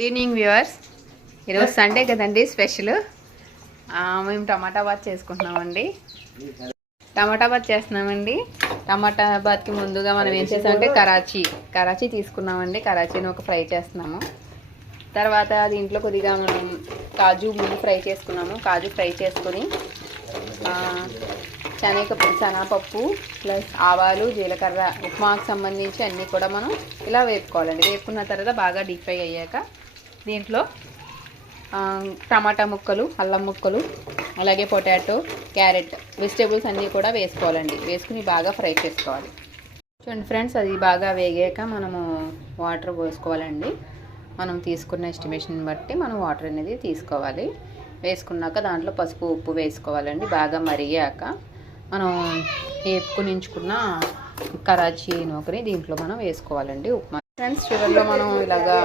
Good evening viewers. ఈరోజు Sunday కదండి special. మేము టమాటా బాత్ చేసుకుంటున్నామండి. టమాటా బాత్ చేస్తున్నామండి. టమాటా బాత్కి ముందుగా మనం ఏం చేసామంటే కరాచీ తీసుకున్నామండి. కరాచీని ఒక ఫ్రై చేస్తున్నాము. తర్వాత దీంట్లో కొద్దిగా మనం కాజు ముందు ఫ్రై చేసుకున్నాము. కాజు ఫ్రై చేసుకొని శనగపప్పు ప్లస్ ఆవాలు, జీలకర్ర, ఉప్మాకు సంబంధించి అన్నీ కూడా మనం ఇలా వేపుకోవాలండి. వేపుకున్న తర్వాత బాగా డీప్ ఫ్రై అయ్యాక దీంట్లో టమాటా ముక్కలు, అల్లం ముక్కలు, అలాగే పొటాటో, క్యారెట్, వెజిటేబుల్స్ అన్నీ కూడా వేసుకోవాలండి. వేసుకుని బాగా ఫ్రై చేసుకోవాలి. చూడండి ఫ్రెండ్స్, అది బాగా వేగాక మనము వాటర్ పోసుకోవాలండి. మనం తీసుకున్న ఎస్టిమేషన్ బట్టి మనం వాటర్ అనేది తీసుకోవాలి. వేసుకున్నాక దాంట్లో పసుపు, ఉప్పు వేసుకోవాలండి. బాగా మరిగాక మనం వేపుకుని ఉంచుకున్న కరాచీ నూకని దీంట్లో మనం వేసుకోవాలండి. ఉప్మా ఫ్రెండ్స్, చివరిలో మనం ఇలాగా